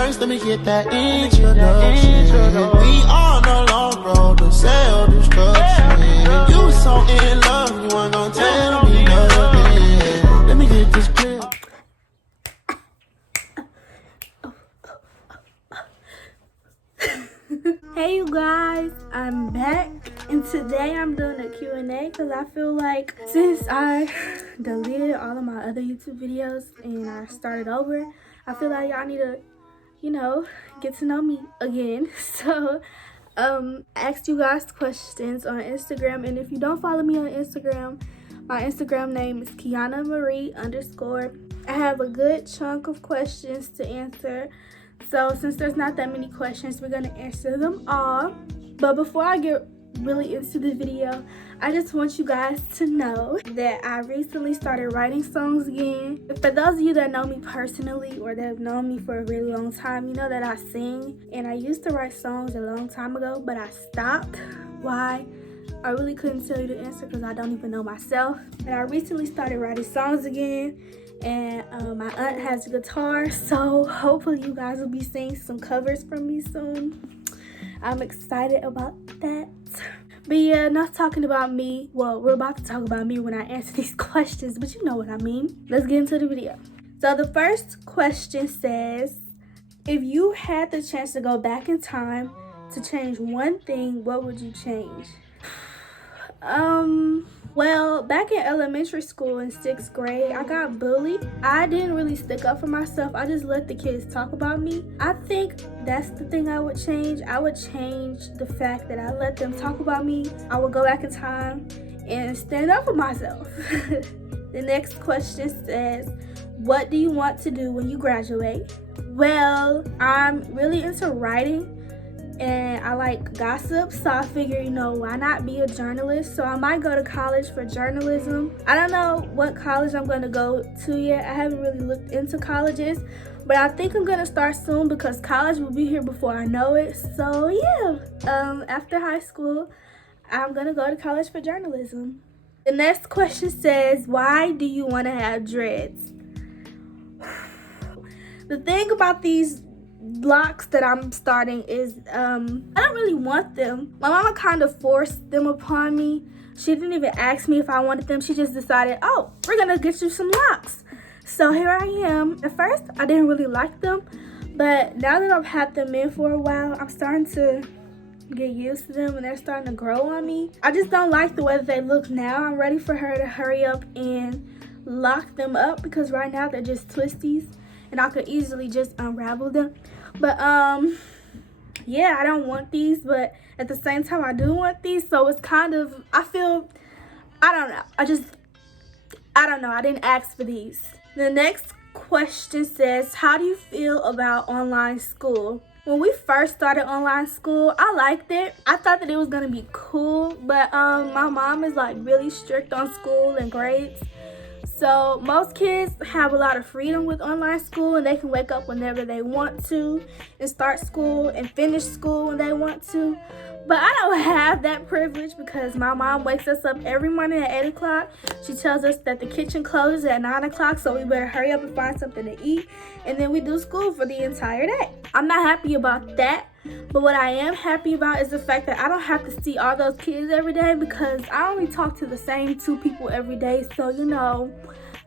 first, let me get that introduction. We on a long road to self-destruction. You was so in love, you weren't gonna tell me nothing. Let me get this clear. Hey you guys, I'm back and today I'm doing a Q&A because I feel like since I deleted all of my other YouTube videos and I started over, I feel like y'all need to, get to know me again. So I asked you guys questions on Instagram, and if you don't follow me on Instagram, my Instagram name is Kiana Marie _ I have a good chunk of questions to answer. So since there's not that many questions, we're going to answer them all. But before I get really into the video, I just want you guys to know that I recently started writing songs again. For those of you that know me personally or that have known me for a really long time, you know that I sing. And I used to write songs a long time ago, but I stopped. Why? I really couldn't tell you the answer because I don't even know myself. And I recently started writing songs again. And my aunt has a guitar, so hopefully you guys will be seeing some covers from me soon. I'm excited about that. But yeah, not talking about me. Well, we're about to talk about me when I answer these questions, but you know what I mean. Let's get into the video. So the first question says, if you had the chance to go back in time to change one thing, what would you change? Well, back in elementary school in 6th grade, I got bullied. I didn't really stick up for myself. I just let the kids talk about me. I think that's the thing I would change. I would change the fact that I let them talk about me. I would go back in time and stand up for myself. The next question says, what do you want to do when you graduate? Well, I'm really into writing. And I like gossip, so I figure, why not be a journalist? So I might go to college for journalism. I don't know what college I'm going to go to yet. I haven't really looked into colleges, but I think I'm going to start soon because college will be here before I know it. So yeah, after high school, I'm going to go to college for journalism. The next question says, why do you want to have dreads? The thing about these locks that I'm starting is I don't really want them. My mama kind of forced them upon me. She didn't even ask me if I wanted them. She just decided, oh, we're gonna get you some locks. So here I am. At first I didn't really like them, but now that I've had them in for a while, I'm starting to get used to them and they're starting to grow on me. I just don't like the way that they look now. I'm ready for her to hurry up and lock them up because right now they're just twisties and I could easily just unravel them. But yeah, I don't want these, but at the same time I do want these, so it's kind of, I don't know, I don't know, I didn't ask for these. The next question says, how do you feel about online school? When we first started online school, I liked it. I thought that it was gonna be cool, but my mom is like really strict on school and grades. So most kids have a lot of freedom with online school and they can wake up whenever they want to and start school and finish school when they want to. But I don't have that privilege because my mom wakes us up every morning at 8 o'clock. She tells us that the kitchen closes at 9 o'clock, so we better hurry up and find something to eat. And then we do school for the entire day. I'm not happy about that. But what I am happy about is the fact that I don't have to see all those kids every day because I only talk to the same 2 people every day. So,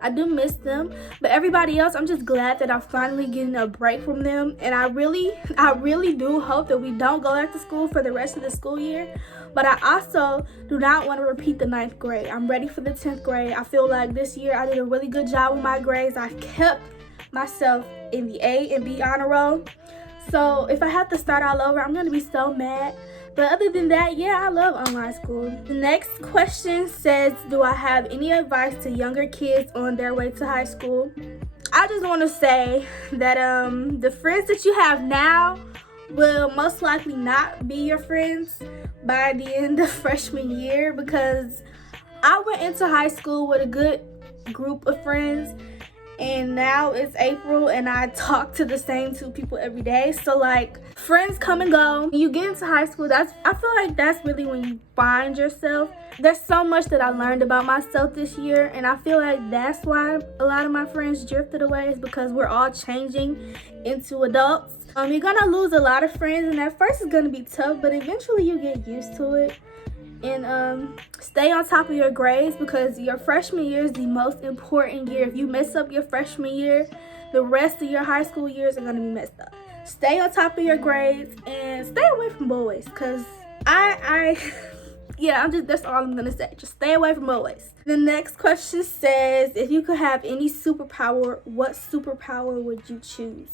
I do miss them. But everybody else, I'm just glad that I'm finally getting a break from them. And I really do hope that we don't go back to school for the rest of the school year. But I also do not want to repeat the 9th grade. I'm ready for the 10th grade. I feel like this year I did a really good job with my grades. I kept myself in the A and B honor roll. So if I have to start all over, I'm going to be so mad. But other than that, yeah, I love online school. The next question says, do I have any advice to younger kids on their way to high school? I just want to say that the friends that you have now will most likely not be your friends by the end of freshman year because I went into high school with a good group of friends. and now it's April and I talk to the same 2 people every day. So like, friends come and go. When you get into high school, I feel like that's really when you find yourself. There's so much that I learned about myself this year, and I feel like that's why a lot of my friends drifted away, is because we're all changing into adults. You're gonna lose a lot of friends, and at first it's gonna be tough, but eventually you get used to it. And stay on top of your grades, because your freshman year is the most important year. If you mess up your freshman year, the rest of your high school years are gonna be messed up. Stay on top of your grades and stay away from boys, because that's all I'm gonna say. Just stay away from boys. The next question says, if you could have any superpower, what superpower would you choose?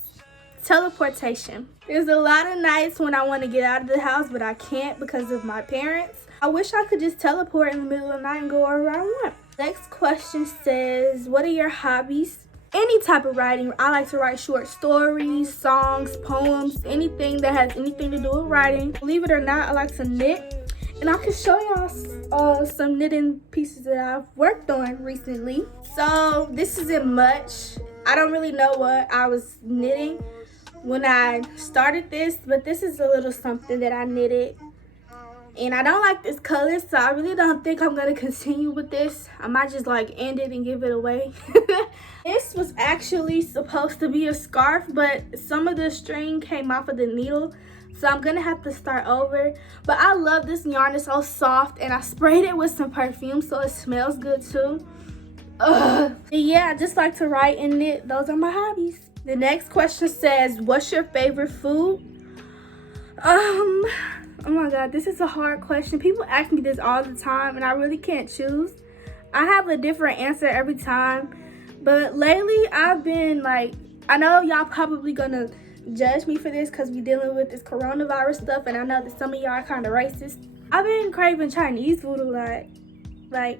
Teleportation. There's a lot of nights when I want to get out of the house, but I can't because of my parents. I wish I could just teleport in the middle of the night and go wherever I want. Next question says, what are your hobbies? Any type of writing. I like to write short stories, songs, poems, anything that has anything to do with writing. Believe it or not, I like to knit. And I can show y'all some knitting pieces that I've worked on recently. So this isn't much. I don't really know what I was knitting when I started this, but this is a little something that I knitted. And I don't like this color, so I really don't think I'm gonna continue with this. I might just like end it and give it away. This was actually supposed to be a scarf, but some of the string came off of the needle, so I'm gonna have to start over. But I love this yarn. It's so soft, and I sprayed it with some perfume, so it smells good too. Yeah, I just like to write and knit. Those are my hobbies. The next question says, what's your favorite food? Oh my god, this is a hard question. People ask me this all the time, and I really can't choose. I have a different answer every time. But lately, I've been like, I know y'all probably gonna judge me for this because we dealing with this coronavirus stuff, and I know that some of y'all are kind of racist. I've been craving Chinese food a lot. Like,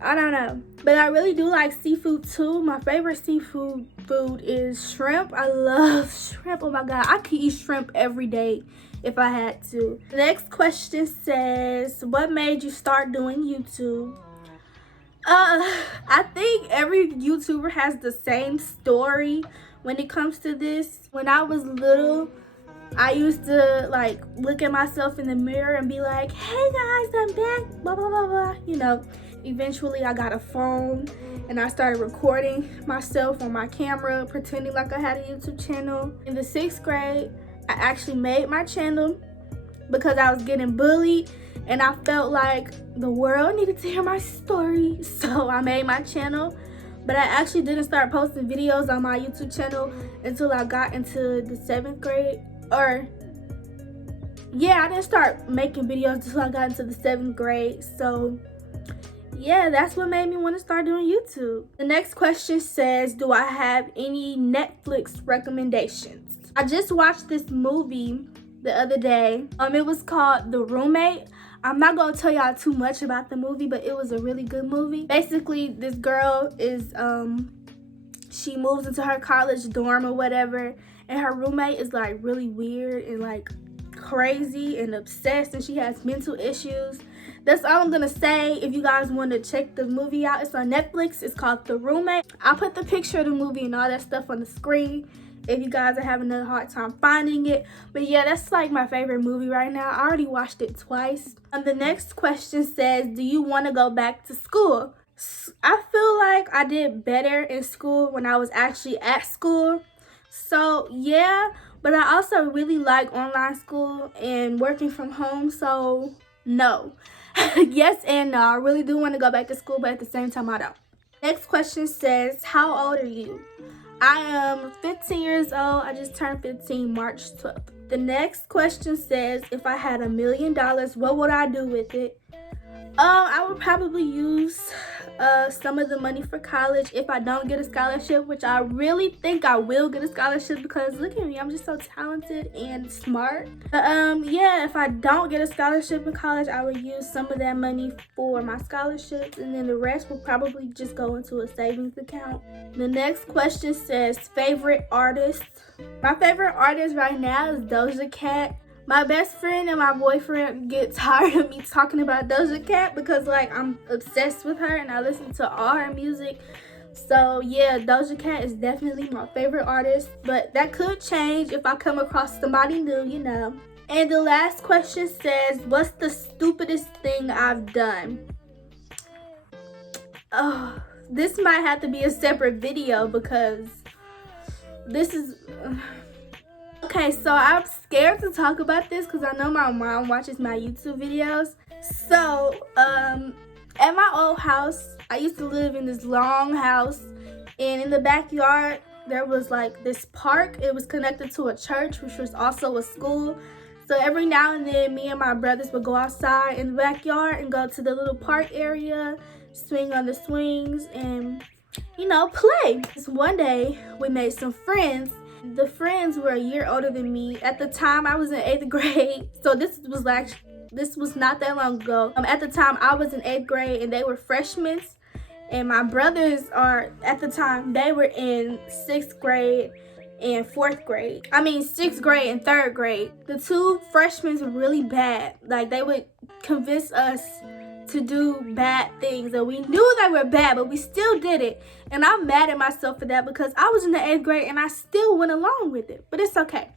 I don't know. But I really do like seafood too. My favorite seafood food is shrimp. I love shrimp. Oh my god, I could eat shrimp every day if I had to. The next question says, what made you start doing YouTube? I think every YouTuber has the same story when it comes to this. When I was little, I used to like look at myself in the mirror and be like, hey guys, I'm back, blah blah blah blah, you know. Eventually I got a phone and I started recording myself on my camera, pretending like I had a YouTube channel. In the 6th grade, I actually made my channel because I was getting bullied and I felt like the world needed to hear my story. So I made my channel, but I actually didn't start posting videos on my YouTube channel until I got into the 7th grade. I didn't start making videos until I got into the 7th grade. So yeah, that's what made me want to start doing YouTube. The next question says, do I have any Netflix recommendations? I just watched this movie the other day. It was called The Roommate. I'm not gonna tell y'all too much about the movie, but it was a really good movie. Basically, this girl is she moves into her college dorm or whatever, and her roommate is like really weird and like crazy and obsessed, and she has mental issues. That's all I'm gonna say. If you guys want to check the movie out, it's on Netflix. It's called The Roommate. I'll put the picture of the movie and all that stuff on the screen if you guys are having a hard time finding it. But yeah, that's like my favorite movie right now. I already watched it twice. And the next question says, do you want to go back to school? I feel like I did better in school when I was actually at school. So yeah, but I also really like online school and working from home. So no. Yes and no. I really do want to go back to school, but at the same time I don't. Next question says, how old are you? I am 15 years old. I just turned 15 March 12th. The next question says, if I had $1 million, what would I do with it? I would probably use some of the money for college if I don't get a scholarship, which I really think I will get a scholarship because look at me, I'm just so talented and smart. But yeah, if I don't get a scholarship in college, I would use some of that money for my scholarships, and then the rest will probably just go into a savings account. The next question says, favorite artist. My favorite artist right now is Doja Cat. My best friend and my boyfriend get tired of me talking about Doja Cat because like I'm obsessed with her and I listen to all her music So yeah, Doja Cat is definitely my favorite artist, but that could change if I come across somebody new, you know. And the last question says, what's the stupidest thing I've done? Oh, this might have to be a separate video because this is... Okay, so I'm scared to talk about this because I know my mom watches my YouTube videos. So, at my old house, I used to live in this long house, and in the backyard, there was like this park. It was connected to a church, which was also a school. So every now and then, me and my brothers would go outside in the backyard and go to the little park area, swing on the swings, and, you know, play. So one day, we made some friends. The friends were a year older than me. At the time, I was in 8th grade. So this was not that long ago. At the time, I was in 8th grade and they were freshmen. And my brothers at the time, they were in 6th grade and 4th grade. I mean, 6th grade and 3rd grade. The two freshmen were really bad. Like, they would convince us to do bad things, and we knew they were bad, but we still did it. And I'm mad at myself for that because I was in the 8th grade and I still went along with it, but it's okay.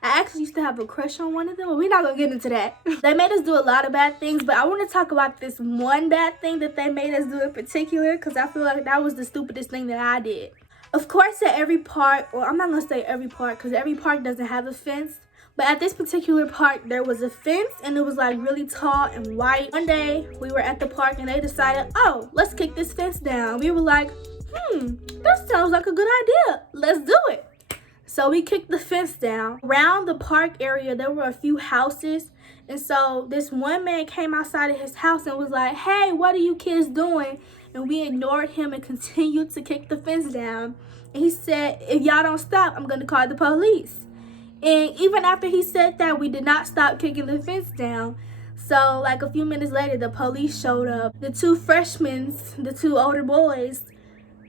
I actually used to have a crush on one of them, but we're not gonna get into that. They made us do a lot of bad things, but I want to talk about this one bad thing that they made us do in particular because I feel like that was the stupidest thing that I did. Of course, at every park, or I'm not gonna say every park because every park doesn't have a fence, but at this particular park, there was a fence and it was like really tall and white. One day, we were at the park and they decided, oh, let's kick this fence down. We were like, that sounds like a good idea. Let's do it. So we kicked the fence down. Around the park area, there were a few houses. And so this one man came outside of his house and was like, hey, what are you kids doing? And we ignored him and continued to kick the fence down. And he said, if y'all don't stop, I'm going to call the police. And even after he said that, we did not stop kicking the fence down. So like a few minutes later, the police showed up. The two freshmen, the two older boys,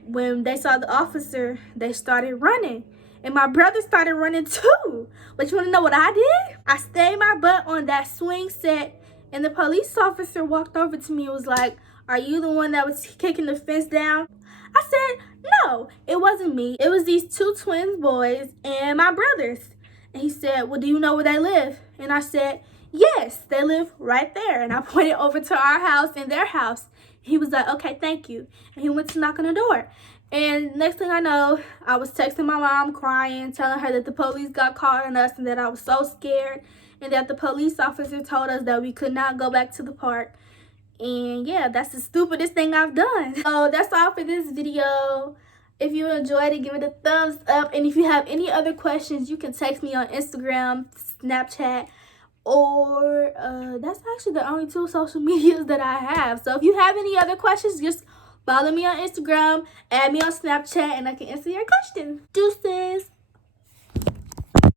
when they saw the officer, they started running. And my brother started running too. But you want to know what I did? I stayed my butt on that swing set. And the police officer walked over to me and was like, are you the one that was kicking the fence down? I said, no, it wasn't me. It was these two twin boys and my brothers. And he said, well, do you know where they live? And I said, yes, they live right there. And I pointed over to our house and their house. He was like, okay, thank you. And he went to knock on the door. And next thing I know, I was texting my mom, crying, telling her that the police got called on us and that I was so scared. And that the police officer told us that we could not go back to the park. And yeah, that's the stupidest thing I've done. So that's all for this video. If you enjoyed it, give it a thumbs up. And if you have any other questions, you can text me on Instagram, Snapchat, or that's actually the only two social medias that I have. So if you have any other questions, just follow me on Instagram, add me on Snapchat, and I can answer your questions. Deuces.